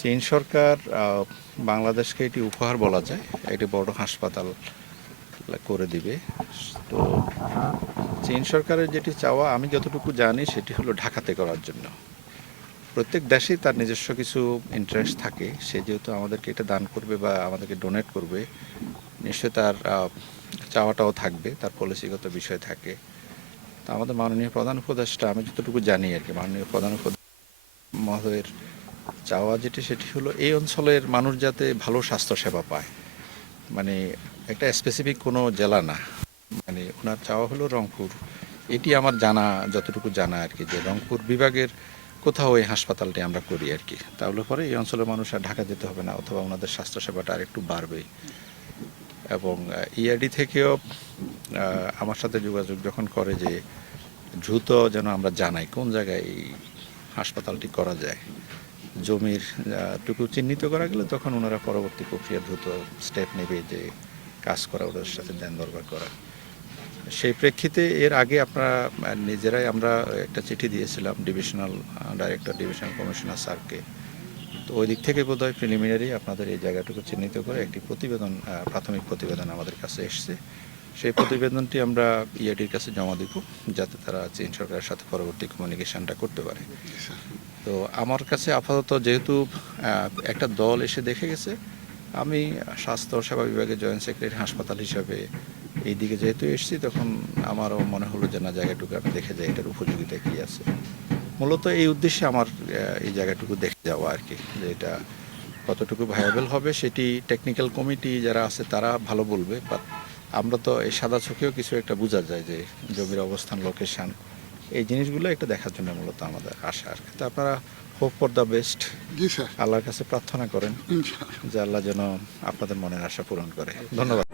চীন সরকার বাংলাদেশকে এটি উপহার বলা যায়, একটি বড় হাসপাতাল করে দিবে। তো চীন সরকারের যেটি চাওয়া, আমি যতটুকু জানি সেটি হলো ঢাকাতে করার জন্য। প্রত্যেক দেশেই তার নিজস্ব কিছু ইন্টারেস্ট থাকে। সে যেহেতু আমাদেরকে এটা দান করবে বা আমাদেরকে ডোনেট করবে, নিশ্চয়ই তার চাওয়াটাও থাকবে, তার পলিসিগত বিষয় থাকে। তা আমাদের মাননীয় প্রধান উপদেষ্টা, আমি যতটুকু জানি আর কি, মাননীয় প্রধান উপদেষ্টা মহোদয়ের চাওয়া যেটি সেটি হলো এই অঞ্চলের মানুষ যাতে ভালো স্বাস্থ্যসেবা পায়। মানে একটা স্পেসিফিক কোনো জেলা না, মানে ওনার চাওয়া হলো রংপুর। এটি আমার জানা, যতটুকু জানা আর কি, যে রংপুর বিভাগের কোথাও এই হাসপাতালটি আমরা করি আর কি। তাহলে পরে এই অঞ্চলের মানুষ আর ঢাকা যেতে হবে না, অথবা ওনাদের স্বাস্থ্যসেবাটা আর একটু বাড়বে। এবং ইআরডি থেকেও আমার সাথে যোগাযোগ যখন করে যে দ্রুত যেন আমরা জানাই কোন জায়গায় এই হাসপাতালটি করা যায়, জমির টুকু চিহ্নিত করা গেলে তখন ওনারা পরবর্তী প্রক্রিয়া দ্রুত স্টেপ নেবে যে কাজ করা, ওদের সাথে দেন দরবার করা। সেই প্রেক্ষিতে এর আগে আপনারা নিজেরাই আমরা একটা চিঠি দিয়েছিলাম ডিভিশনাল ডাইরেক্টর, ডিভিশনাল কমিশনার স্যারকে। তো ওই দিক থেকে বোধহয় প্রিলিমিনারি আপনাদের এই জায়গাটুকু চিহ্নিত করে একটি প্রতিবেদন, প্রাথমিক প্রতিবেদন আমাদের কাছে এসছে। সেই প্রতিবেদনটি আমরা ইআরডির কাছে জমা দিব, যাতে তারা চীন সরকারের সাথে পরবর্তী কমিউনিকেশনটা করতে পারে। তো আমার কাছে আপাতত যেহেতু একটা দল এসে দেখে গেছে, আমি স্বাস্থ্য সেবা বিভাগের জয়েন্ট সেক্রেটারি হাসপাতাল হিসাবে এই দিকে যেহেতু এসেছি, তখন আমারও মনে হলো যে না, জায়গাটুকু আমি দেখে যাই এটার উপযোগিতা কী আছে। মূলত এই উদ্দেশ্যে আমার এই জায়গাটুকু দেখে যাওয়া আর কি, যে এটা কতটুকু ভায়াবল হবে সেটি টেকনিক্যাল কমিটি যারা আছে তারা ভালো বলবে। বাট আমরা তো এই সাদা চোখেও কিছু একটা বোঝা যায় যে জমির অবস্থান, লোকেশান, এই জিনিসগুলো একটা দেখার জন্য মূলত আমাদের আশা আর কি। তো আপনারা hope for the best, G sir, আল্লাহর কাছে প্রার্থনা করেন ইনশাআল্লাহ। যে আল্লাহ যেন আপনাদের মনের আশা পূরণ করে। ধন্যবাদ।